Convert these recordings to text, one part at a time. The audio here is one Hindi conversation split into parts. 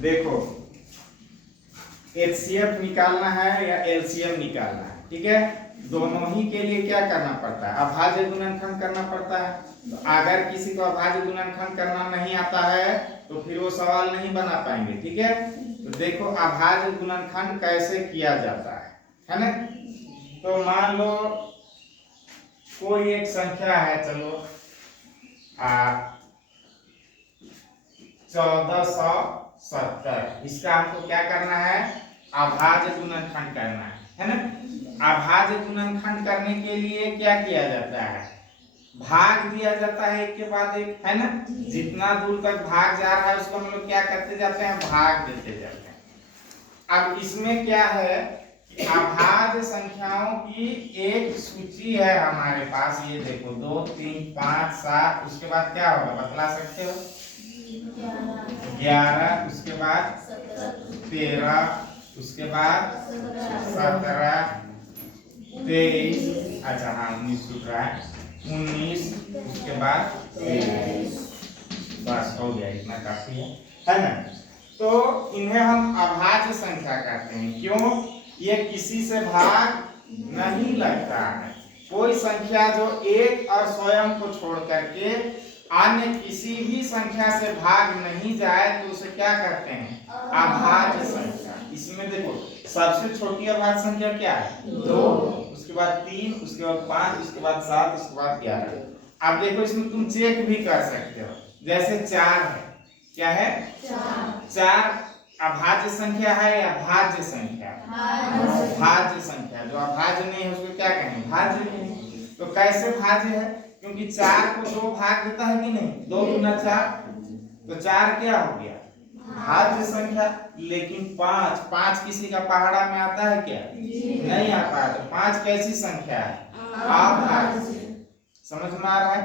देखो HCF निकालना है या LCM निकालना है, ठीक है। दोनों ही के लिए क्या करना पड़ता है, अभाज्य गुणनखंड करना पड़ता है। तो अगर किसी को अभाज्य गुणनखंड करना नहीं आता है तो फिर वो सवाल नहीं बना पाएंगे, ठीक है। तो देखो अभाज्य गुणनखंड कैसे किया जाता है ना। तो मान लो कोई एक संख्या है, चलो 1470, इसका हमको क्या करना है, अभाज्य गुणनखंड करना है ना। अभाज्य गुणनखंड करने के लिए क्या किया जाता है, भाग दिया जाता है एक के बाद एक, है ना। जितना दूर तक भाग जा रहा है उसको हम लोग क्या करते जाते हैं, भाग देते जाते हैं। अब इसमें क्या है, अभाज्य संख्याओं की एक सूची है हमारे पास, ये देखो 2 3 5 7, उसके बाद क्या होगा बतला सकते हो, 11, उसके बाद 13, उसके बाद 17, 23, अच्छा हाँ 19 छूट रहा है, 19, उसके बाद 23, बस हो गया, इतना काफी है ना। तो इन्हें हम अभाज्य संख्या कहते हैं। क्यों, ये किसी से भाग नहीं लगता है। कोई संख्या जो एक और स्वयं को छोड़ करके अन्य किसी भी संख्या से भाग नहीं जाए तो उसे क्या कहते हैं, अभाज्य संख्या। इसमें देखो सबसे छोटी अभाज्य संख्या क्या है, 2, उसके बाद 3, उसके बाद 5, उसके बाद 7, उसके बाद 11। अब देखो इसमें तुम चेक भी कर सकते हो, जैसे 4 है, क्या है 4 अभाज्य संख्या है या भाज्य संख्या, भाज्य संख्या। जो अभाज्य नहीं है उसको क्या कहेंगे, भाज्य नहीं। तो कैसे भाज्य है, क्योंकि 4 को 2 भाग देता है कि नहीं, 2 गुना 4, तो 4 क्या हो गया, भाज्य संख्या। लेकिन 5 किसी का पहाड़ा में आता है क्या, नहीं आता है। तो 5 कैसी संख्या है, अभाज्य। समझ में आ रहा है।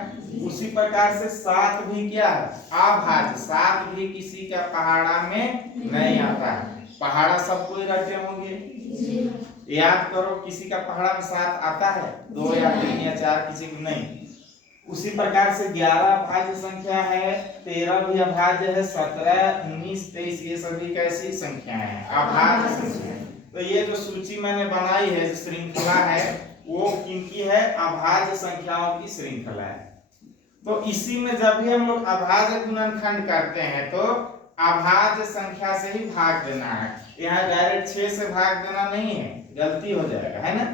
उसी प्रकार से 7 भी क्या है, अभाज्य। 7 भी किसी का पहाड़ा में नहीं आता है। पहाड़ा सबको ही रटे होंगे, याद करो किसी का पहाड़ा में 7 आता है, 2 या 3 या 4 किसी को नहीं। उसी प्रकार से 11 अभाज्य संख्या है, 13 भी अभाज्य है, 17, 19, 23 ये सभी कैसी संख्याएं हैं, अभाज्य संख्या। तो ये जो सूची मैंने बनाई है, जो श्रृंखला है, वो किनकी है, अभाज्य संख्याओं की श्रृंखला है। तो इसी में जब भी हम लोग अभाज्य गुणनखंड करते हैं तो अभाज्य संख्या से ही भाग देना है। यहाँ डायरेक्ट 6 से भाग देना नहीं है, गलती हो जाएगा, है ना।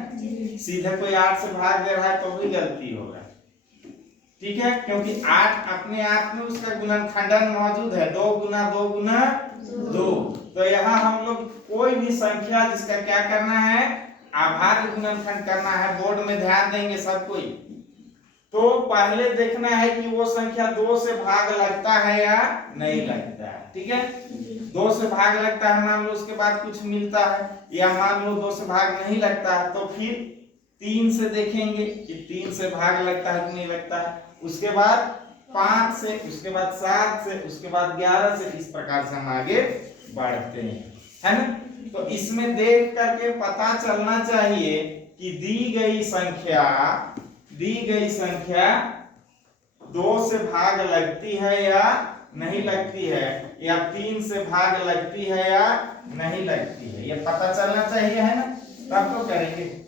सीधे कोई 8 से भाग दे रहा है तो भी गलती होगा, ठीक है। क्योंकि 8 अपने आप में उसका गुणनखंडन मौजूद है, 2 गुना 2 गुना 2। तो यहाँ हम लोग कोई भी संख्या जिसका क्या करना है, अभाज्य गुणनखंड करना है, बोर्ड में ध्यान देंगे सब कोई। तो पहले देखना है कि वो संख्या 2 से भाग लगता है या नहीं लगता है, ठीक है। 2 से भाग लगता है मान लो, उसके बाद कुछ मिलता है, या मान लो 2 से भाग नहीं लगता है तो फिर 3 से देखेंगे कि 3 से भाग लगता है कि नहीं लगता है। उसके बाद 5 से, उसके बाद 7 से, उसके बाद 11 से, इस प्रकार से हम आगे बढ़ते हैं, है ना। तो इसमें देख करके पता चलना चाहिए कि दी गई संख्या 2 से भाग लगती है या नहीं लगती है, या 3 से भाग लगती है या नहीं लगती है, ये पता चलना चाहिए, है ना। तब तो करेंगे।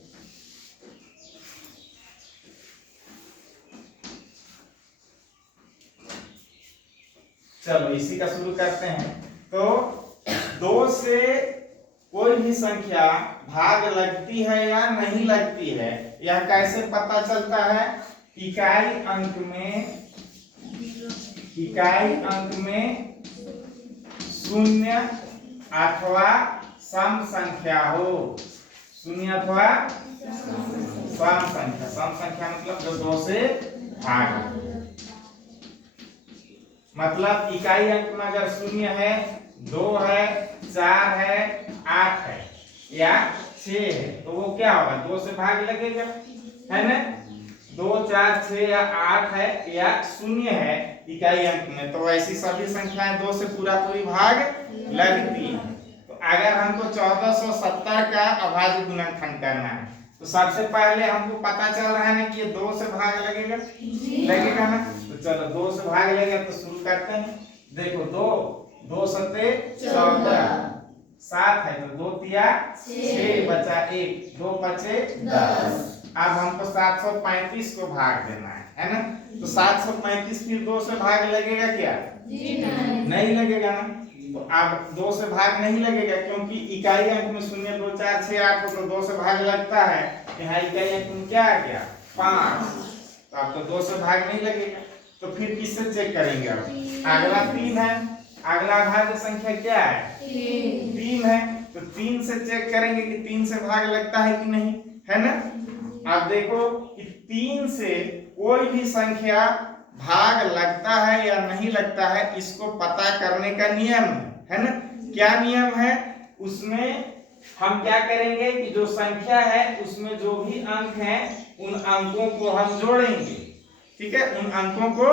चलो इसी का शुरू करते हैं। तो 2 से कोई भी संख्या भाग लगती है या नहीं लगती है, यह कैसे पता चलता है, इकाई अंक में 0 अथवा सम संख्या हो। 0 अथवा सम संख्या, सम संख्या मतलब जो 2 से भाग, मतलब इकाई अंक में अगर 0 है, 2 है, 4 है, 8 है या 6 है तो वो क्या होगा, 2 से भाग लगेगा, है ना। 2, 4, 6 या 8 है या 0 है इकाई अंक में, तो ऐसी सभी संख्याएं 2 से पूरा पूरी भाग लगती है। तो अगर हमको 1470 का अभाज्य गुणनखंड करना है तो सबसे पहले हमको पता चल रहा है ना कि ये 2 से भाग लगेगा, लगेगा ना। तो चलो 2 से भाग लगेगा तो शुरू करते हैं। देखो 2 2 सत्ते 14, 7 है तो 2 तिया 6 बचा 1, 2 बचे 10। अब हमको 735 को भाग देना है ना? तो 735 फिर 2 से भाग लगेगा क्या? जी नहीं लगेगा ना। तो अब 2 से भाग नहीं लगेगा क्योंकि इकाई अंक में 0 2 4 6 8 तो 2 से भाग लगता है। यहाँ इकाई अंक में क्या आ गया? 5। तो अब तो 2 से भाग नहीं लगेगा। तो फिर किससे चेक करेंगे? अब अगला 3 है। अगला अभाज्य संख्या क्या है? 3 है। तो 3 से चेक करेंगे कि 3 से भाग लगता है कि नहीं, है ना? आप देखो कि 3 से कोई भी संख्या भाग लगता है या नहीं लगता है, इसको पता करने का नियम है ना? क्या नियम है? उसमें हम क्या करेंगे कि जो संख्या है उसमें जो भी अंक हैं उन अंकों को हम जोड़ेंगे। ठीक है, उन अंकों को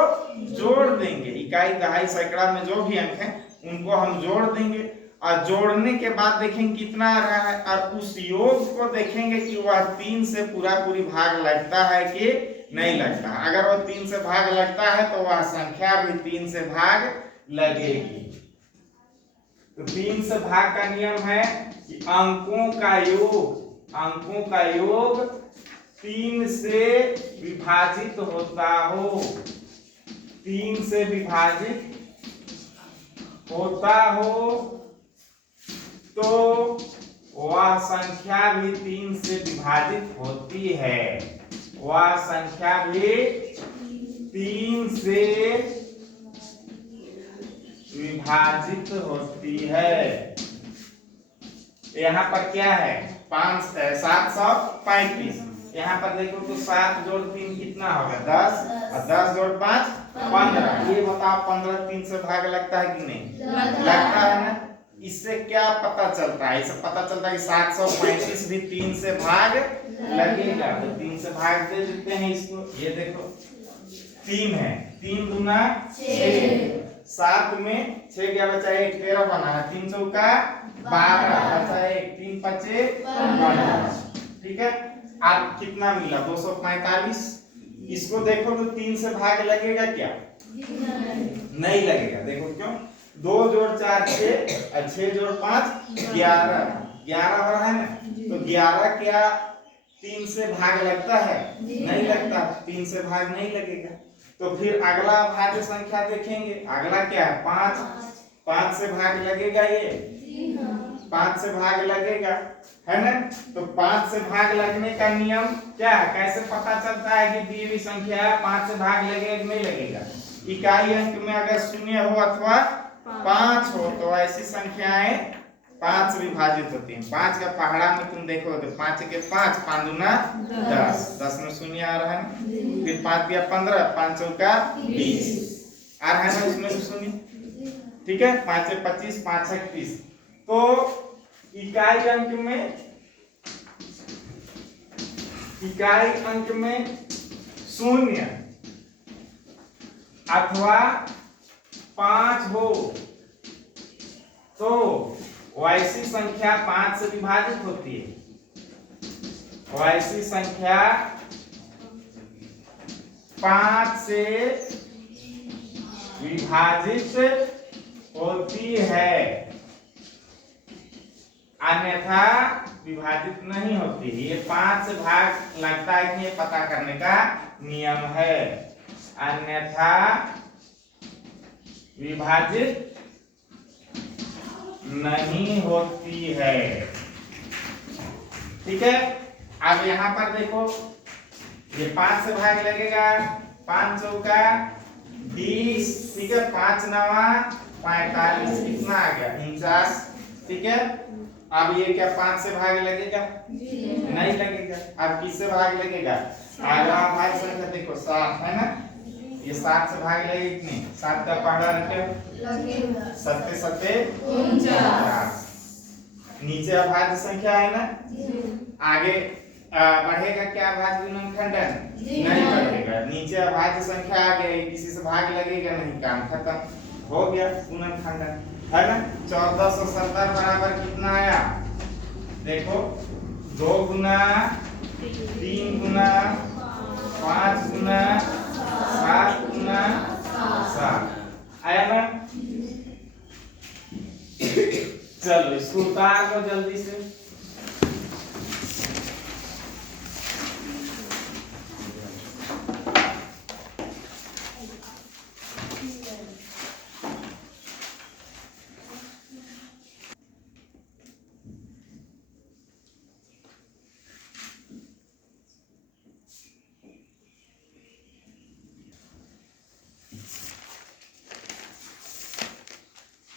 जोड़ देंगे। इकाई, दहाई, सैकड़ा में जो भी अंक हैं उनको हम जोड़ देंगे और जोड़ने के बाद देखेंगे कितना आ रहा है और उस योग को देखेंगे कि वह 3 से पूरा पूरी भाग लगता है कि नहीं लगता। अगर वो 3 से भाग लगता है तो वह संख्या भी 3 से भाग लगेगी। तो 3 से भाग का नियम है कि अंकों का योग 3 से विभाजित होता हो, 3 से विभाजित होता हो तो वह संख्या भी 3 से विभाजित होती है। वह संख्या भी 3 से विभाजित होती है। यहाँ पर क्या है? 735। यहाँ पर देखो तो 7 जोड़ 3 कितना होगा? 10 और 10 जोड़ 5 15। ये बताओ 15 3 से भाग लगता है कि नहीं? लगता है ना। इससे क्या पता चलता है? इससे पता चलता है कि 735 भी 3 से भाग लगेगा। तो 3 से भाग दे देते हैं इसको। ये देखो 3 है, 3 दूना 6, 7 में 6 क्या बचा? 1 13 बना है, 3 चौका 12 बचा 1, 3 पचे 15। ठीक है, आप कितना मिला? 245। इसको देखो तो 3 से भाग लगेगा क्या? नहीं लगेगा। देखो क्यों? 2 जोड़ 4 6 और 6 जोड़ 5 11 11 हो रहा है ना। तो 11 क्या 3 से भाग लगता है? नहीं लगता। 3 से भाग नहीं लगेगा। तो फिर अगला अभाज्य संख्या देखेंगे। अगला क्या है? 5। 5 से भाग लगेगा ये? 5 से भाग लगेगा, है ना? तो 5 से भाग लगने का नियम क्या है? कैसे पता चलता है कि दी हुई संख्या 5 से भाग लगेगा कि नहीं लगेगा? इकाई अंक में अगर 0 हो अथवा 5 हो तो ऐसी संख्याएं 5 से विभाजित होती हैं। 5 का पहाड़ा में तुम देखो तो 5 के 5, 5 दूना 10, 10 में 0 आ रहा है। फिर 5 दिया 15, 5 चौका 20 आ रहा है ना उसमें से 0। ठीक है, 5 से 25, 5 से 30। तो इकाई अंक में 0 अथवा 5 हो तो वैसी संख्या 5 से विभाजित होती है। वैसी संख्या 5 से विभाजित होती है, अन्यथा विभाजित नहीं होती। ये 5 से भाग लगता है कि ये पता करने का नियम है, अन्यथा विभाजित नहीं होती है। ठीक है, अब यहाँ पर देखो ये 5 से भाग लगेगा, 5 चौका 20। ठीक है, 5 नवा 45, कितना आ गया? 49। ठीक है, अब ये क्या 5 से भाग लगेगा? नहीं लगेगा। अब किससे भाग लगेगा? अगला भाग संख्या देखो 7 है ना। ये 7 से भाग लगेगा कितने? 7 का पहाड़ा रखे 7 7 49। नीचे अभाज्य संख्या है ना। आगे बढ़ेगा क्या अभाज्य गुणनखंडन? नहीं बढ़ेगा। नीचे अभाज्य संख्या आ गई, किसी से भाग लगेगा नहीं, काम खत्म हो गया गुणनखंडन, है ना। 1470 बराबर कितना आया? देखो 2 गुना 3 गुना 5 गुना 7 गुना 7 आया ना। चलो इसको उतार लो जल्दी से।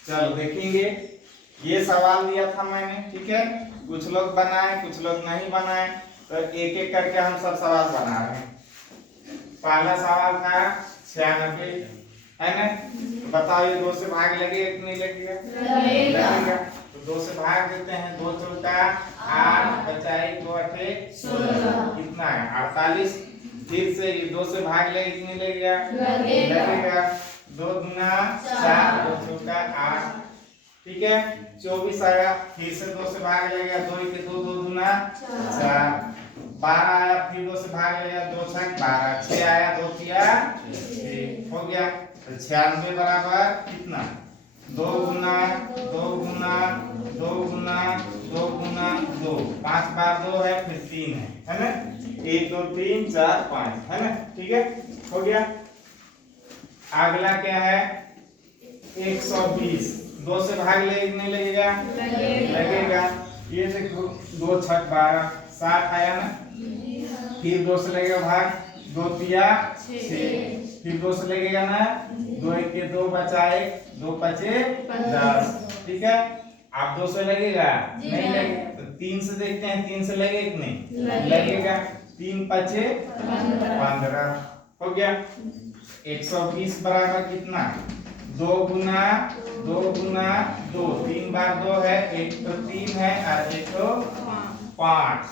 चलो देखेंगे, ये सवाल दिया था मैंने, ठीक है। कुछ लोग बनाए कुछ लोग नहीं बनाए, तो एक एक करके हम सब सवाल बना रहे हैं। पहला सवाल था 96, है ना। बताओ ये 2 से भाग लगेगा कि नहीं लगेगा? लगेगा। तो 2 से भाग देते हैं। 2 चौका 8, बचा 1, 2 8 16, कितना है 48। फिर से ये 2 से भाग लेगा कि नहीं लगेगा? लगेगा। 2 दूना 4, 2 चौका 8, ठीक है 24 आया। फिर से 2 से भाग लेगा, 2 के 2, 2 दूना 4, 12 आया। फिर 2 से भाग लेगा, 2 छक 12, 6 आया, 2 तिया 6, हो गया। तो 96 बराबर कितना? 2 गुना 2 गुना 2 गुना 2 गुना 2, 5 बार 2 है, फिर 3 है ना। 1 2 3 4 5, है ना, ठीक है, हो गया। अगला क्या है 120। 2 से भाग लेगा कि नहीं लगेगा? लगेगा। ये देखो 2 छक 12, 7 आया ना। फिर 2 से लगेगा भाग, 2 तिया 6, फिर 2 से लगेगा ना, 2 1 के 2, बचा 1, 2 पचे 10, ठीक है। आप 2 से लगेगा? नहीं लगेगा। तो 3 से देखते हैं, 3 से लगेगा कि नहीं? लगेगा। 3 पचे 15, हो गया। 120 बराबर कितना? 2 गुना 2 गुना 2, 3 बार 2 है, 1 तो 3 है और 1 तो 5,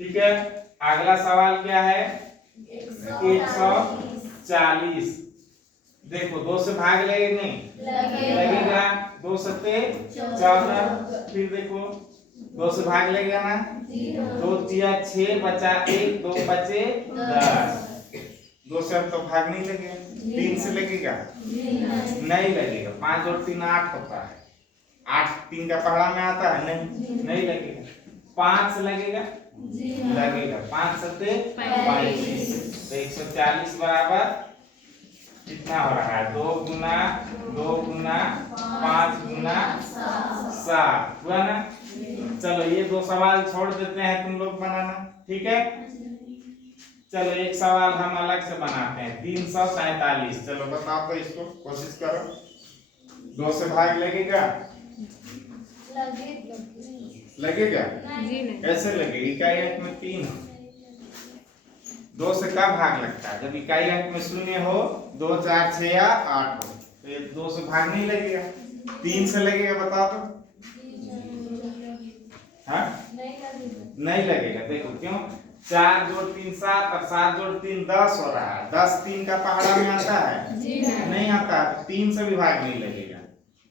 ठीक है। अगला सवाल क्या है 140। देखो 2 से भाग लेगा नहीं? लगेगा। 2 सत्ते 14, फिर देखो 2 से भाग लेगा ना, 2 तिया 6, बचा 1, 2 बचे 10। 2 से हम तो भाग नहीं लगेगा। 3 से लगेगा? नहीं लगेगा। 5 और 3 8 होता है। 8 3 का पहाड़ा में आता है? नहीं लगेगा। 5 से लगेगा? लगेगा। 5 सत्ते 35। तो 140 बराबर कितना हो रहा है? 2 गुना 2 गुना 5 गुना 7, हुआ ना। चलो ये 2 सवाल छोड़ देते हैं, तुम लोग बनाना, ठीक है। चलो एक सवाल हम अलग से बनाते हैं 347। चलो बताओ तो, इसको कोशिश करो। 2 से भाग लगेगा? लगेगा। कैसे लगेगा? इकाई अंक में 3 हो। 2 से कब भाग लगता है? जब इकाई अंक में 0 हो, 2 4 6 या 8 हो, तो ये 2 से भाग नहीं लगेगा। 3 से लगेगा? बताओ तो। हाँ नहीं लगेगा। देखो क्यों? 4 जोड़ 3 7 और 7 जोड़ 3 10 हो रहा है। 10 3 का पहाड़ा में आता है? नहीं आता। 3 से भी भाग नहीं लगेगा।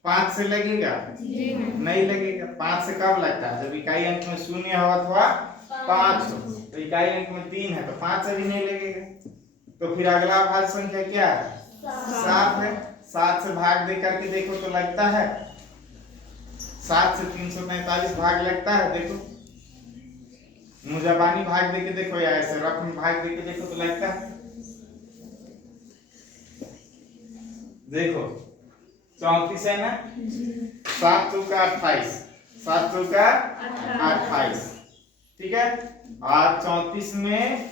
5 से लगेगा? नहीं लगेगा। 5 से कब लगता है? जब इकाई अंक में 0 हो अथवा 5 हो। तो इकाई अंक में 3 है, तो 5 से भी नहीं लगेगा। तो फिर अगला भाज्य संख्या क्या है? 7 है। 7 से भाग दे करके देखो तो लगता है? 7 से 343 भाग लगता है? देखो मुजाबानी भाग देके देखो, या ऐसे रफ में भाग देके देखो तो लगता है? देखो 34 है ना। 7 चौका 28, 7 चौका 28, ठीक है। और 34 में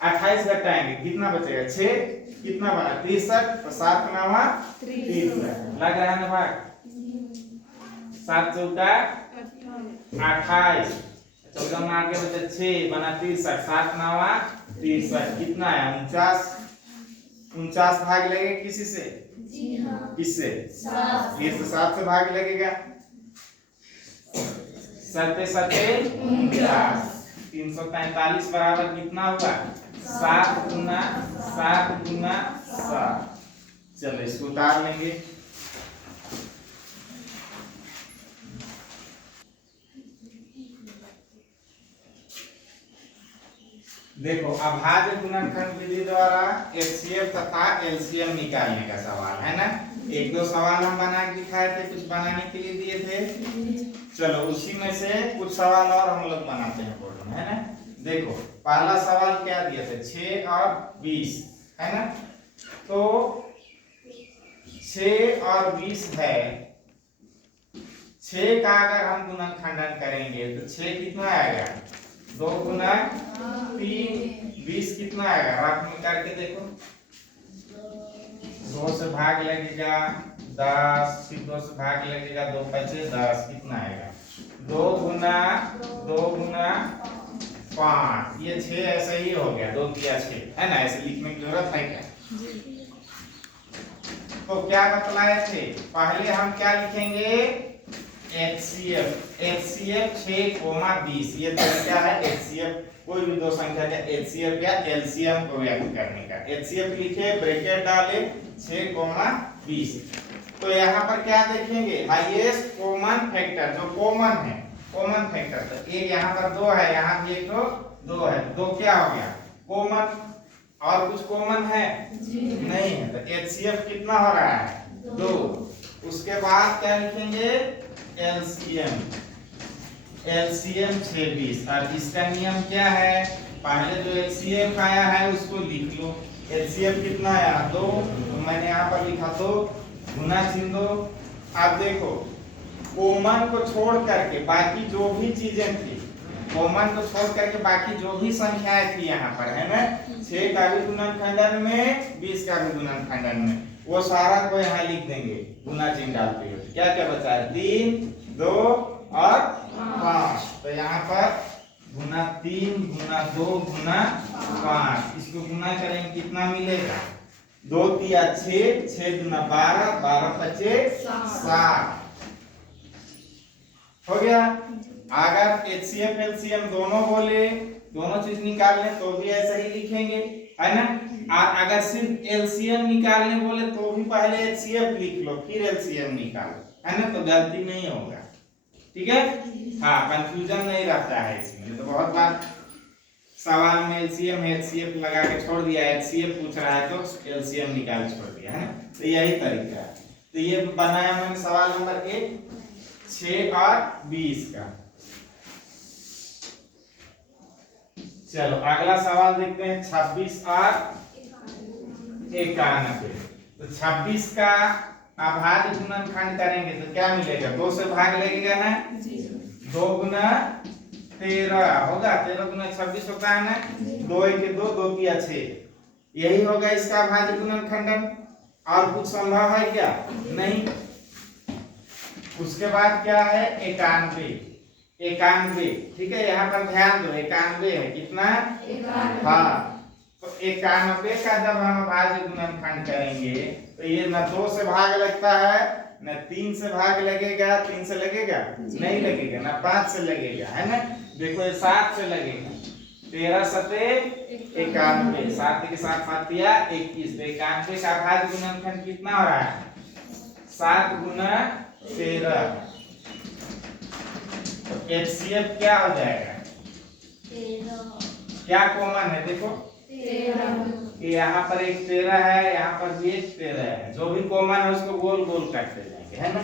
28 घटाएंगे कितना बचेगा? 6, कितना बना 63, तो 7 नवा 63, लग रहा है ना भाग? 7 चौका 28, 14 में आगे बचा 6, बना 63, 7 नवा 63, कितना है 49। 49 भाग लगेगा किसी से? किससे? फिर से 7 से भाग लगेगा। 7 7 49, 343 बराबर कितना होगा? 7 गुना 7 गुना 7। चलो इसको उतार लेंगे। देखो अभाज्य गुणनखंड विधि द्वारा एचसीएफ तथा एलसीएम निकालने का सवाल है ना। एक दो सवाल हम बना के दिखाए थे, कुछ बनाने के लिए दिए थे। चलो उसी में से कुछ सवाल और हम लोग बनाते हैं बोर्ड में, है ना। देखो पहला सवाल क्या दिया था, 6 और 20 है ना। तो 6 और 20 है, 6 का अगर हम गुणनखंडन करेंगे तो 6 कितना आएगा, 2 गुना 3, 20 कितना आएगा, रफ में करके देखो, 2 से भाग लगेगा 10, फिर 2 से भाग लगेगा 2 बचे 10, कितना आएगा 2 गुना 5, ये 6 ऐसे ही हो गया, 2 किया 6 है ना, ऐसे लिखने की जरूरत है क्या। तो क्या बतलाए थे, पहले हम क्या लिखेंगे, HCF 6, 20, ये क्या है HCF, कोई भी दो संख्या का HCF या LCM को व्यक्त करने का। HCF लिखे, ब्रैकेट डाले 6, 20। तो यहाँ पर क्या देखेंगे, हाईएस्ट कॉमन फैक्टर, जो कॉमन है, कॉमन फैक्टर, तो एक यहाँ पर 2 है, यहाँ भी एक 2 है, 2 क्या हो गया कॉमन, और कुछ कॉमन है नहीं है, तो HCF कितना हो रहा है 2। उसके बाद क्या लिखेंगे LCM 6, 20, और इसका नियम क्या है, पहले जो LCM आया है उसको लिख लो, LCM कितना आया 2, तो मैंने यहाँ पर लिखा 2, गुना चिन्ह दो। अब देखो कॉमन को छोड़ करके बाकी जो भी चीजें थी, कॉमन को छोड़ करके बाकी जो भी संख्याएं थी यहाँ पर है ना, 6 का भी गुणनखंडन में, 20 का भी गुणनखंडन में, वो सारा को यहाँ लिख देंगे गुना चिन्ह डालते हुए। क्या क्या बचा है, 3, 2 और 5, तो यहाँ पर गुना 3, गुना 2, गुना 5, इसको गुना करेंगे कितना मिलेगा, 2 तिया 6, 6 दुना 12, 12 बचे 7, हो गया। अगर HCF LCM दोनों बोले, दोनों चीज निकालने तो भी ऐसा ही लिखेंगे, है ना। और अगर सिर्फ LCM निकालने बोले तो भी पहले HCF लिख लो फिर LCM निकालो, है ना, तो गलती नहीं होगा, ठीक है। हाँ, कंफ्यूजन नहीं रहता है इसमें, तो बहुत बार सवाल में LCM HCF लगा के छोड़ दिया, HCF पूछ रहा है तो LCM निकाल छोड़ दिया, है ना, तो यही तरीका है। तो ये बनाया मैंने सवाल नंबर 1, 6 और 20 का। चलो अगला सवाल देखते हैं, 26 और 91। तो 26 का अभाज्य गुणनखंड करेंगे तो क्या मिलेगा, 2 से भाग लगेगा ना, 2 गुना 13 होगा, 13 गुना 26 होता है ना, 2 1 2, 2 तिया 6, यही होगा इसका अभाज्य गुणनखंडन। और कुछ संभव है क्या, नहीं। उसके बाद क्या है 91, ठीक है, यहाँ पर ध्यान दो 91 है, कितना, हाँ, तो 91 का जब हम अभाज्य गुणनखंड करेंगे तो ये न 2 से भाग लगता है, न 3 से भाग लगेगा, 3 से लगेगा नहीं लगेगा, न 5 से लगेगा, है ना। देखो ये 7 से लगेगा, 13 सते 91, 7 के साथ 7 दिया 21, तो 91 का अभाज्य गुणनखंड कितना हो रहा है, 7 गुना 13। तो HCF क्या हो जाएगा, 13, क्या कॉमन है देखो 13, यहाँ पर एक 13 है, यहाँ पर भी एक 13 है, जो भी कॉमन है उसको गोल गोल करते जाएंगे, है ना।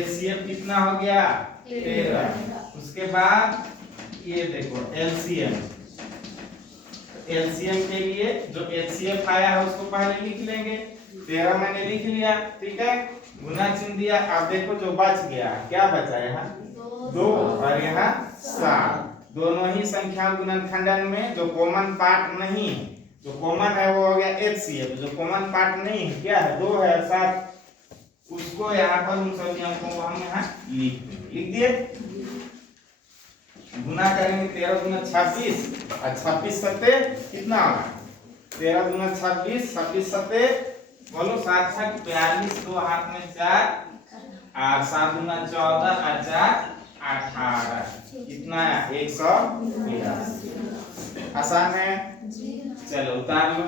HCF कितना हो गया 13। उसके बाद ये देखो LCM के लिए जो HCF आया है उसको पहले लिख लेंगे, 13 मैंने लिख लिया, ठीक है, गुना चिन्ह दिया। अब देखो जो बच गया, क्या बचा यहाँ 2 और यहाँ 7, दोनों ही संख्या गुणनखंडन में जो कॉमन पार्ट नहीं है, जो कॉमन है वो हो गया HCF, जो कॉमन पार्ट नहीं है क्या है 2 है 7, उसको यहाँ पर उन सभी अंकों को हम यहाँ लिख दिए। गुना करेंगे 13 गुना 26 और 26 सत्ते कितना होगा, 13 गुना 26, 26 सत्ते बोलो 7 7 42, 2 हाथ में 4 और 7 गुना 14 और 4 18, कितना है 182। आसान है, चलो उतार लो।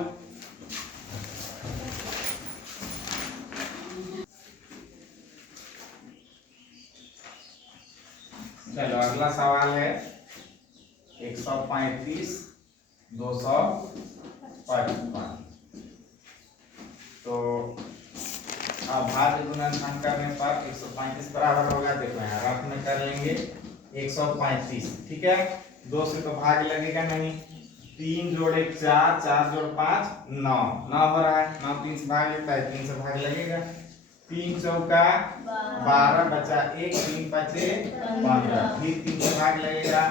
चलो अगला सवाल है 135 255। तो अभाज्य गुणनखंड करने पर 135 बराबर होगा। देखो यहाँ रफ में कर लेंगे 135, ठीक है। 2 से तो भाग लगेगा नहीं, 3 जोड़ 1 4, 4 जोड़ 5 9, 9 हो रहा है, 9 3 से भाग लेता है, 3 से भाग लगेगा। 3 चौका 12 बचा 1, 3 पचे 15, फिर 3 से भाग लगेगा,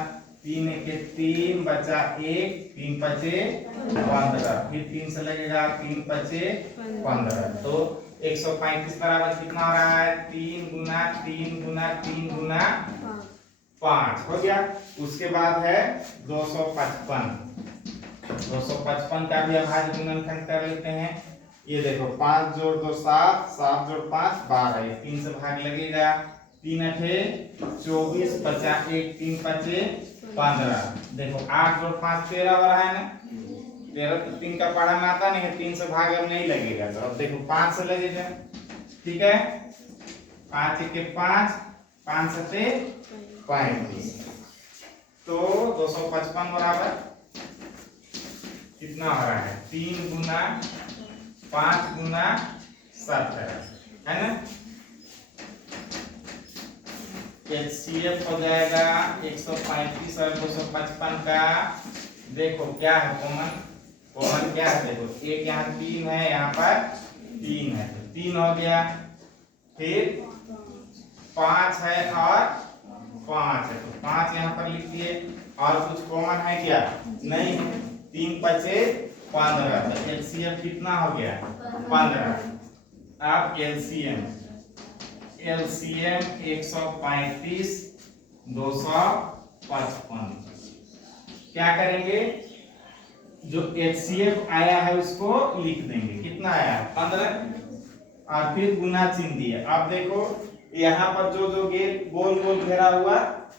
3 1 3 बचा 1, 3 पचे 15, फिर 3 से लगेगा, 3 पचे 15। तो 135 बराबर कितना हो रहा है? 3 गुना 3 गुना 3 गुना 5 हो गया। उसके बाद है 255। 255 का भी अभाज्य गुणनखंड कर लेते हैं। ये देखो 5 जोड़ 2 7, 7 जोड़ 5 12, 3 से भाग लगेगा, 3 अठे 24 बचा 1, 3 पचे 15। देखो 8 जोड़ 5 13 हो रहा है ना, 13 तो 3 का पढ़ा में आता नहीं है, 3 से भाग अब नहीं लगेगा। तो अब देखो 5 से लगेगा, ठीक है। 5 1 5, 5 7 35। तो 255 बराबर कितना हो रहा है? 3 गुना 5 गुना 17 है ना। एचसीएफ हो जाएगा 135 और 255 का। देखो क्या है कॉमन, कॉमन क्या है? देखो एक यहाँ 3 है, यहाँ पर 3 है, तो 3 हो गया। फिर 5 है और 5 है, तो 5 यहाँ पर लिख दिए। और कुछ कॉमन है क्या? नहीं, 3 पचे 15, तो एलसीएम कितना हो गया? 15। अब एलसीएम 135 255 क्या करेंगे? जो एचसीएफ आया है उसको लिख देंगे। कितना आया? 15। और फिर गुना चिन्ह दिया। अब देखो यहाँ पर जो जो गोल गोल घेरा हुआ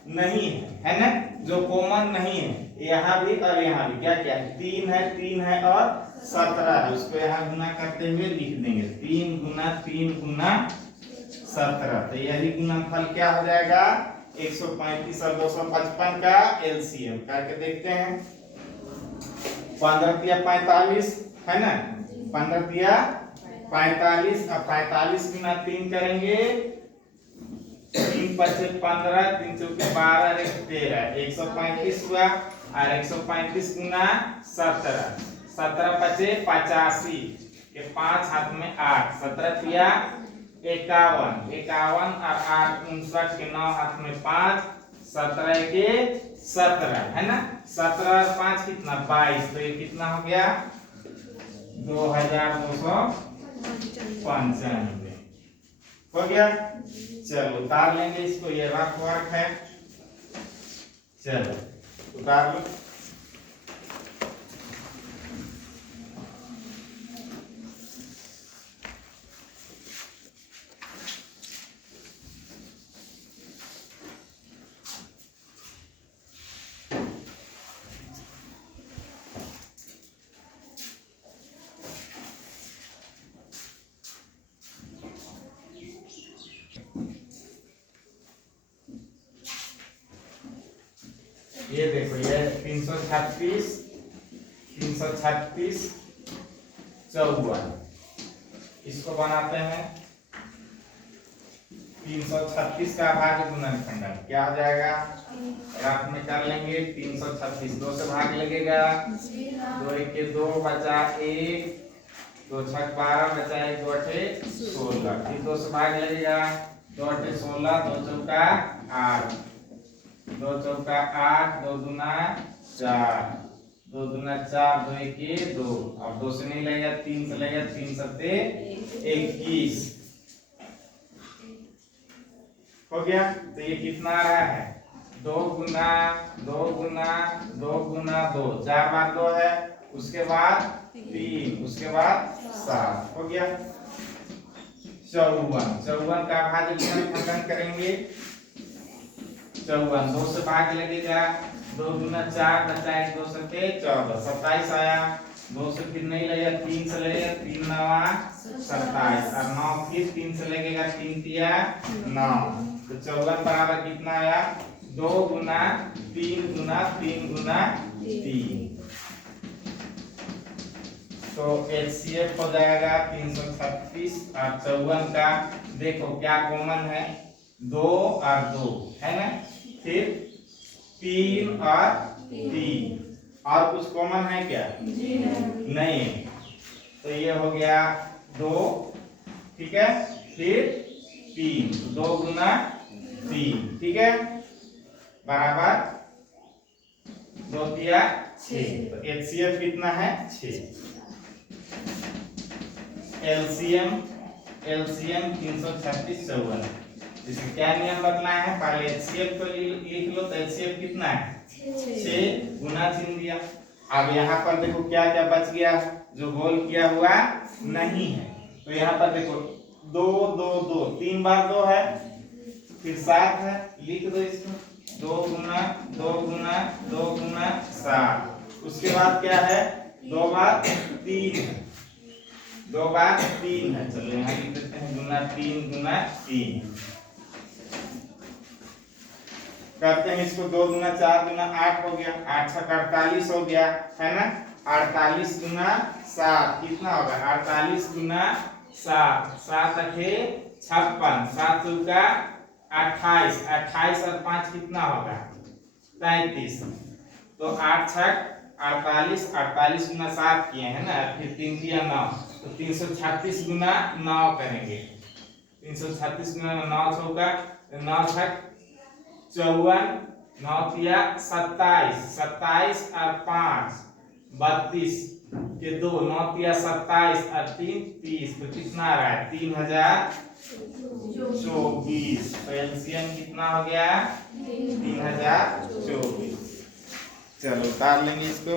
नहीं है ना, जो कॉमन नहीं है, यहाँ भी और यहाँ भी क्या क्या है? 3 है और 17 है, उसको यहाँ गुना करते हुए लिख देंगे। 3 गुना 17। तो यही गुणनफल क्या हो जाएगा? 135 और 255 का एलसीएम करके देखते हैं। 15 तिया 45 है ना, 15 तिया 45। अब 45 गुना 3 करेंगे, 3 पचे 15, 3 चौके 12, 13, 135 हुआ। और 135 गुना 17, 17 पचे 85 के 5 हाथ में 8, 17 तिया 51, 51 और 8 59 के 9 हाथ में 5, 17 के 17 है ना। 17 और 5 कितना? 22। तो ये कितना हो गया? 2295 हो गया। चलो उतार लेंगे इसको, ये रफ वर्क है। चलो उतार लो। ये देखो ये 336 54, इसको बनाते हैं। 336 का अभाज्य गुणनखंड क्या हो जाएगा? रफ में कर लेंगे। 336 2 से भाग लगेगा, 2 1 के 2 बचा 1, 2 6 12 बचा 1, 2 8 16, फिर 2 से भाग लगेगा, 2 8 16, 2 चौका 8, 2 चौका 8, 2 दूना 4, 2 दूना 4, 2 1 2। अब 2 से नहीं लगेगा, 3 से लगेगा, 3 सत्ते 21 हो गया। तो ये कितना आ रहा है? 2 गुना 2 गुना 2 गुना 2, 4 बार 2 है, उसके बाद 3, उसके बाद 7 हो गया। 54 का अभाज्य गुणनखंड करेंगे। 54 2 से भाग लगेगा, 2 गुना 4 बचा 1, 2 सत्ते 14, 27 आया। 2 से फिर नहीं लगेगा, 3 से लगेगा, 3 9 27 और 9 फिर 3 से लगेगा, 3 तिया 9। तो 54 बराबर कितना आया? 2 गुना 3 गुना 3 गुना 3 तो HCF हो जाएगा 336 और 54 का देखो क्या कॉमन है, 2 और 2 है ना, फिर 3 और 3 और कुछ कॉमन है क्या? नहीं। तो ये हो गया 2, ठीक है, फिर 3, 2 गुना 3, ठीक है, बराबर 2 तिया 6। तो HCF कितना है? 6। LCM 336 54। इसमें क्या नियम बतलाए हैं? पहले HCF को लिख लो। तो HCF कितना है? 6 गुना चिन्ह दिया। अब यहाँ पर देखो क्या क्या बच गया जो गोल किया हुआ नहीं है। तो यहाँ पर देखो 2 2 2 3 बार 2 है, फिर 7 है, लिख दो इसको 2 गुना 2 गुना 2 गुना 7। उसके बाद क्या है? 2 बार 3 है, 2 बार 3 है। चलो यहाँ लिख देते हैं गुना 3 गुना 3 करते हैं इसको। 2 गुना 4 गुना 8 हो गया, 8 छक 48 हो गया, है ना। 48 गुना 7 कितना होगा? 48 गुना 7, 7 अठे 56, 7 चौका 28, 28 और 5 कितना होगा? 33। तो 8 छक 48, 48 गुना 7 किए है ना, फिर 3 किया 9, तो 336 गुना 9 करेंगे। 336 गुना 9 चौका 9 छक 54, 9 तिया 27, 27 और 5 32 के 2, 9 तिया 27 और 3 30। तो कितना आ रहा है? 3024। तो एलसीएम कितना हो गया? 3024। चलो उतार लेंगे इसको।